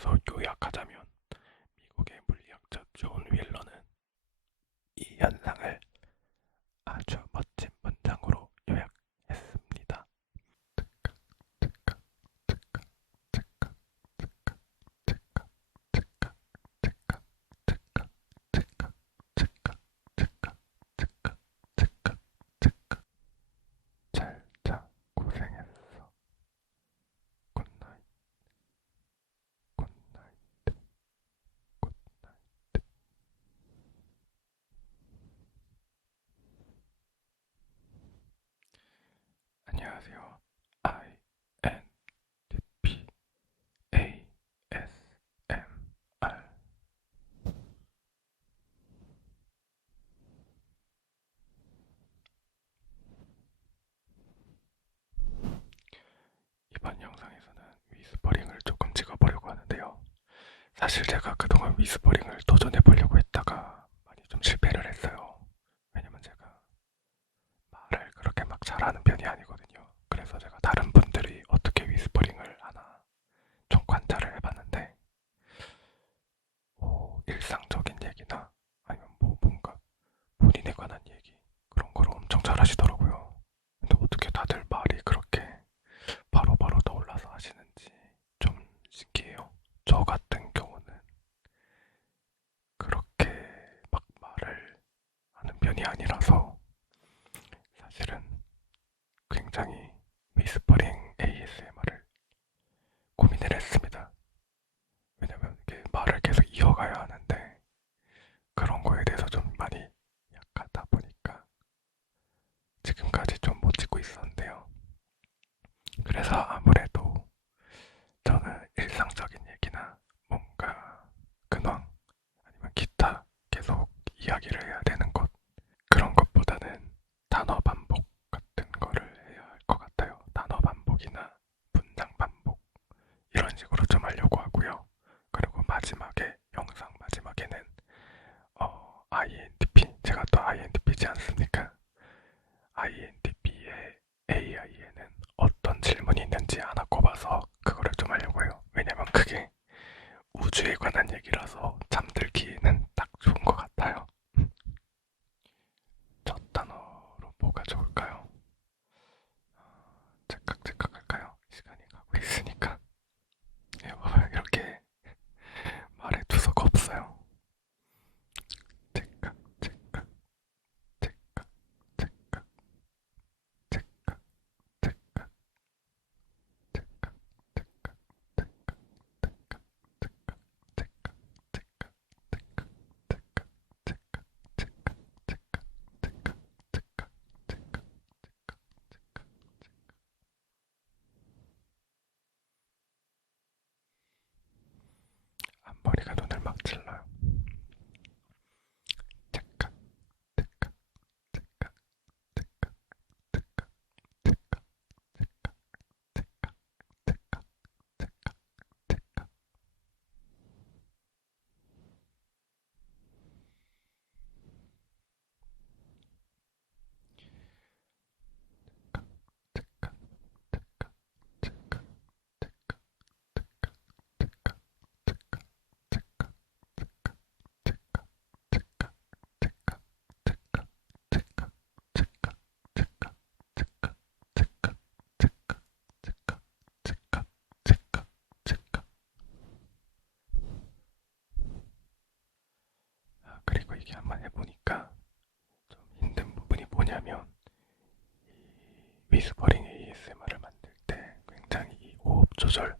대해서 요약하자면 이번 영상에서는 위스퍼링을 조금 찍어보려고 하는데요. 사실 제가 그동안 위스퍼링을 도전해보려고 했다가 많이 좀 실패를 했어요. 왜냐면 제가 말을 그렇게 막 잘하는 편이 아니고 굉장히 위스퍼링 ASMR을 고민을 했습니다. 왜냐면 이게 말을 계속 이어가야 하는데 그런 거에 대해서 좀 많이 약하다 보니까 지금까지 좀 못 찍고 있었는데요. 그래서 아무래도 저는 일상적인 얘기나 뭔가 근황 아니면 기타 계속 이야기를 해야 얘기 한번 해보니까 좀 힘든 부분이 뭐냐면 이 위스퍼링 ASMR을 만들 때 굉장히 호흡 조절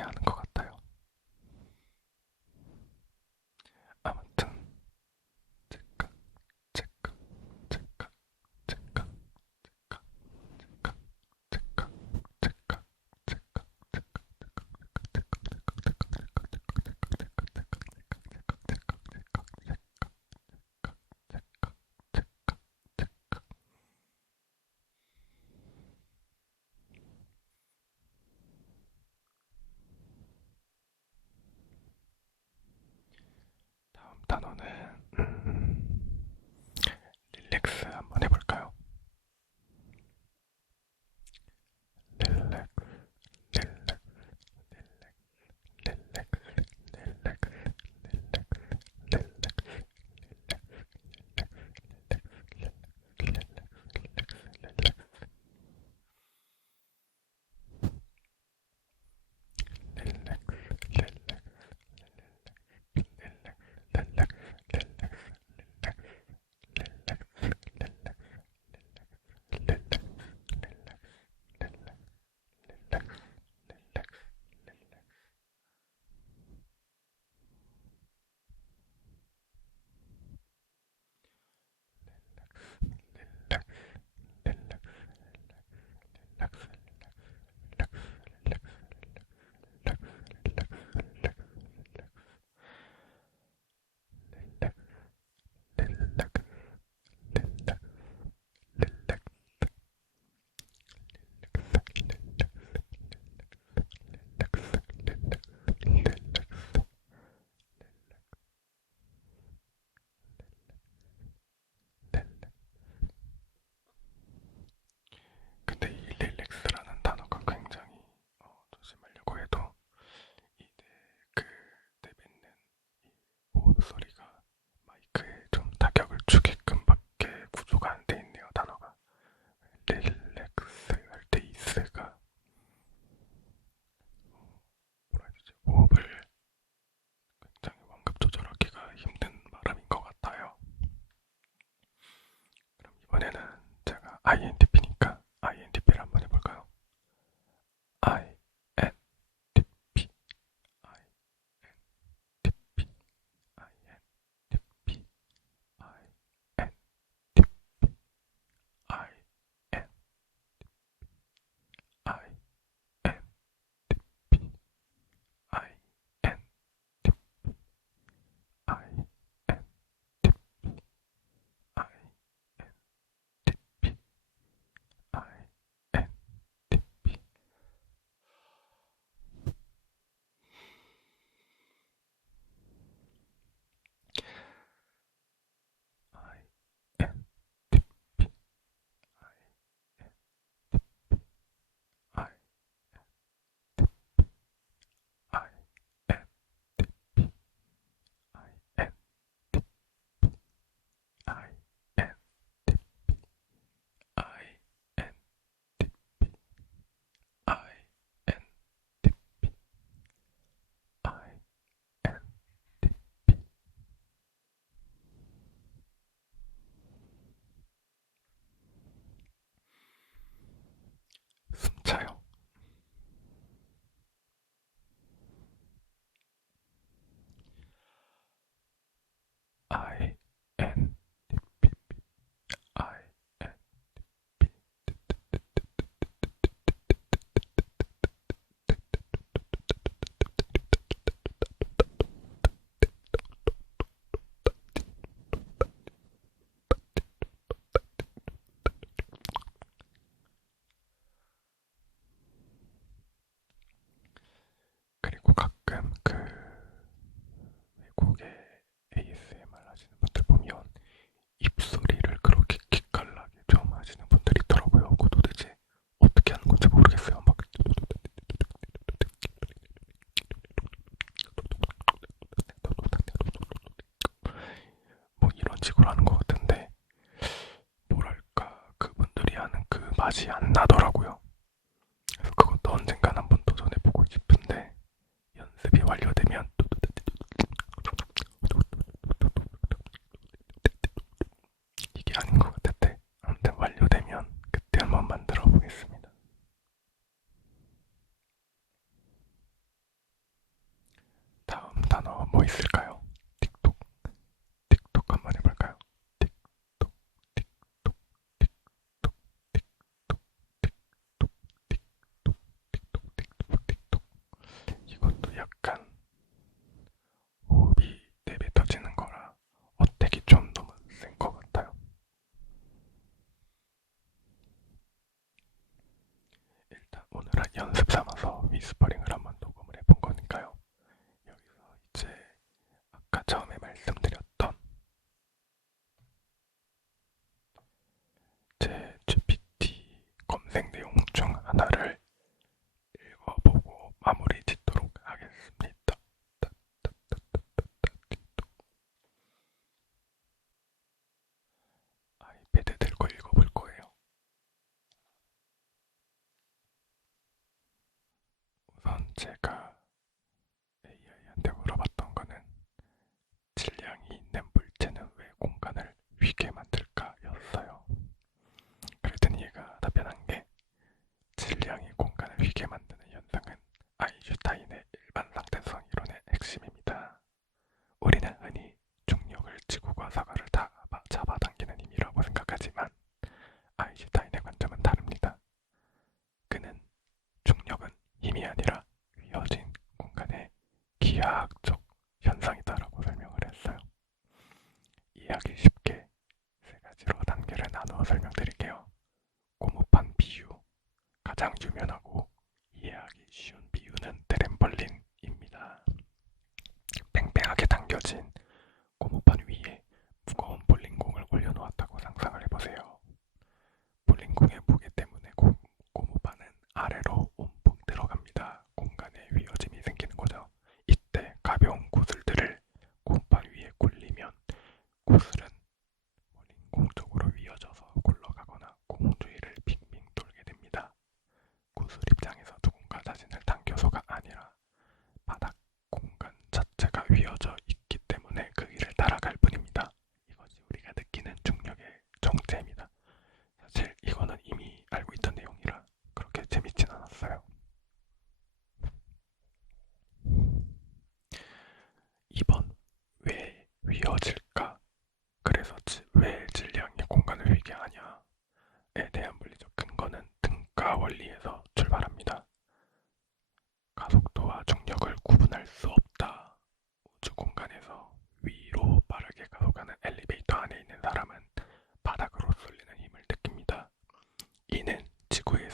함께하는 것 같아요. ったのね。I 맛이 안 나더라고요. 약간 호흡이 내뱉어지는 거라 어택이 좀 너무 센 것 같아요. 일단 오늘은 연습 삼아서 위스퍼링 Circa. 설명드릴게요. 고무판 비유 가장 유명하고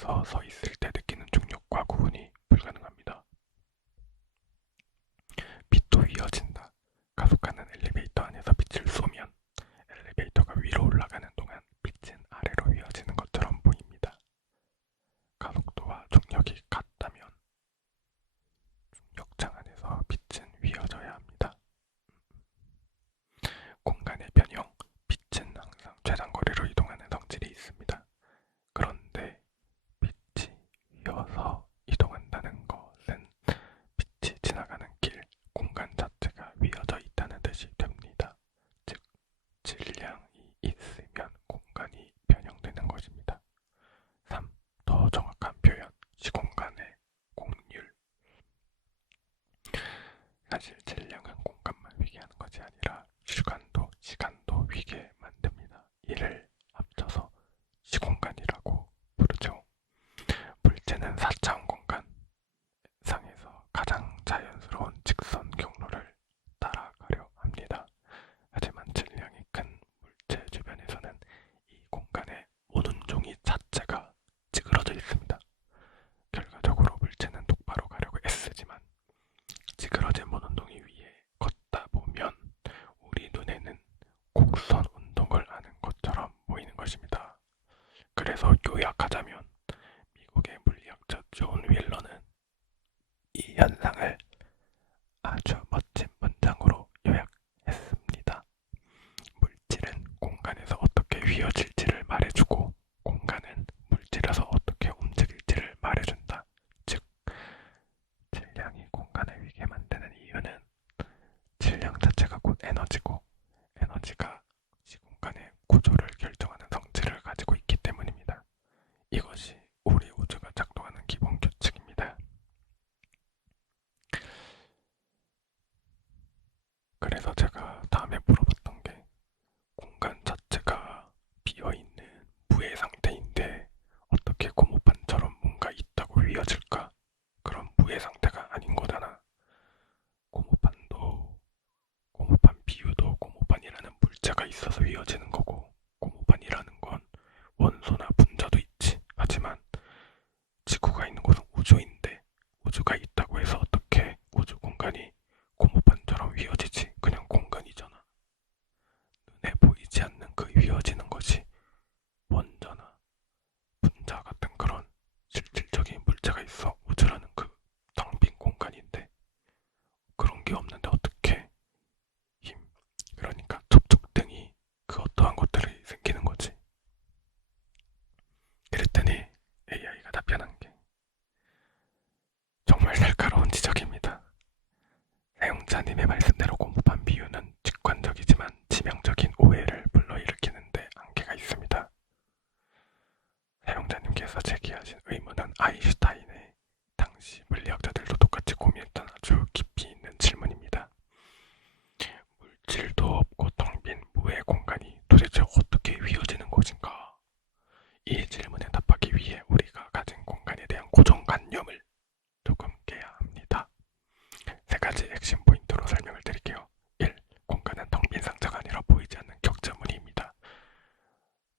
so, so. 사실 질량은 공간만 위계하는 것이 아니라 주간도 시간도 위계 만듭니다. 이를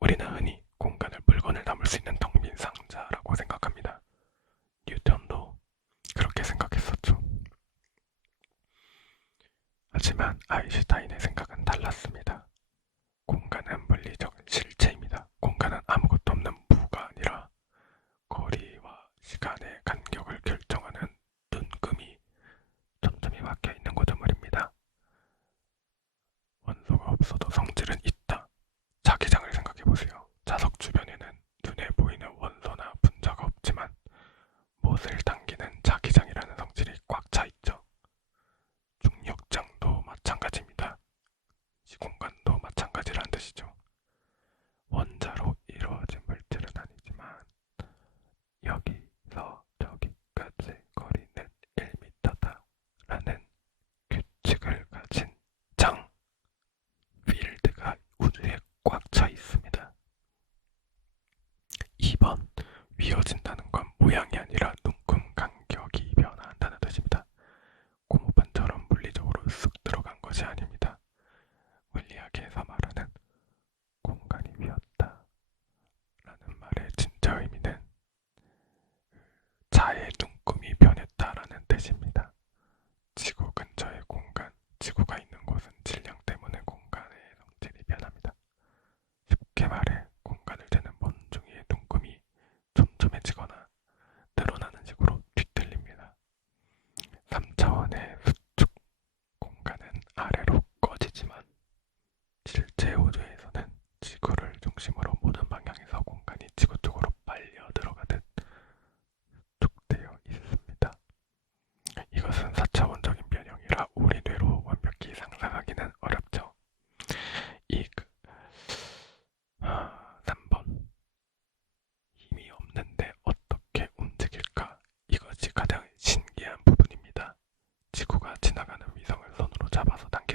우리는 흔히 공간을 물건을 담을 수 있는 wasn't. 잡아서 당.